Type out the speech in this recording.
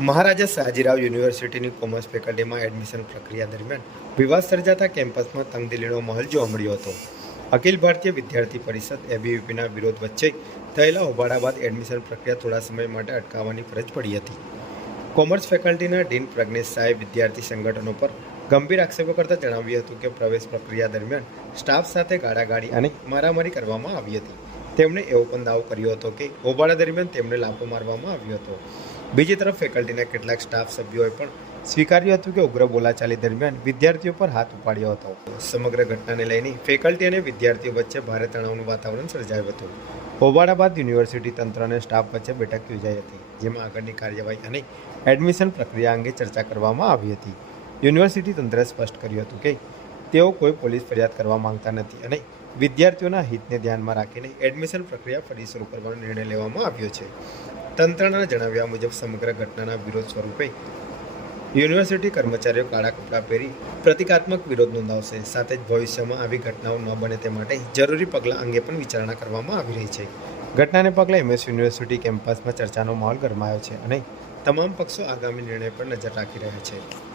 મહારાજા સયાજીરાવ યુનિવર્સિટીની commerce ફેકલ્ટીમાં admission પ્રક્રિયા દરમિયાન વિવાદ સર્જાતા કેમ્પસમાં તંગદિલીનો માહોલ જોવા મળ્યો હતો. અખિલ ભારતીય વિદ્યાર્થી પરિષદ એબીવીપીના વિરોધ વચ્ચે થયેલા હોબાળા બાદ એડમિશન પ્રક્રિયા થોડા સમય માટે અટકાવવાની ફરજ પડી હતી. કોમર્સ ફેકલ્ટીના ડીન પ્રજ્ઞેશ શાહે વિદ્યાર્થી સંગઠનો પર ગંભીર આક્ષેપો કરતા જણાવ્યું હતું કે પ્રવેશ પ્રક્રિયા દરમિયાન સ્ટાફ સાથે ગાળાગાળી અને મારામારી કરવામાં આવી હતી. તેમણે એવો પણ દાવો કર્યો હતો કે હોબાળા દરમિયાન તેમને લાફો મારવામાં આવ્યો હતો. બીજી તરફ ફેકલ્ટીના કેટલાક સ્ટાફ સભ્યોએ પણ સ્વીકાર્યું હતું કે ઉગ્ર બોલાચાલી દરમિયાન વિદ્યાર્થીઓ પર હાથ ઉપાડ્યો હતો. સમગ્ર ઘટનાને લઈને ફેકલ્ટી અને વિદ્યાર્થીઓ વચ્ચે ભારે તણાવનું વાતાવરણ સર્જાયું હતું. હોબાળા બાદ યુનિવર્સિટી તંત્ર અને સ્ટાફ વચ્ચે બેઠક યોજાઈ હતી, જેમાં આગળની કાર્યવાહી અને એડમિશન પ્રક્રિયા અંગે ચર્ચા કરવામાં આવી હતી. યુનિવર્સિટી તંત્રએ સ્પષ્ટ કર્યું હતું કે તેઓ કોઈ પોલીસ ફરિયાદ કરવા માંગતા નથી અને વિદ્યાર્થીઓના હિતને ધ્યાનમાં રાખીને એડમિશન પ્રક્રિયા ફરી શરૂ કરવાનો નિર્ણય લેવામાં આવ્યો છે. તંત્રના જણાવ્યા મુજબ સમગ્ર ઘટનાના વિરોધ સ્વરૂપે યુનિવર્સિટી કર્મચારીઓ કાળા કપડાં પહેરી પ્રતિકાત્મક વિરોધ નોંધાવશે. સાથે જ ભવિષ્યમાં આવી ઘટનાઓ ન બને તે માટે જરૂરી પગલાં અંગે પણ વિચારણા કરવામાં આવી રહી છે. ઘટનાને પગલે એમએસ યુનિવર્સિટી કેમ્પસમાં ચર્ચાનો માહોલ ગરમાયો છે અને તમામ પક્ષો આગામી નિર્ણય પર નજર રાખી રહ્યા છે.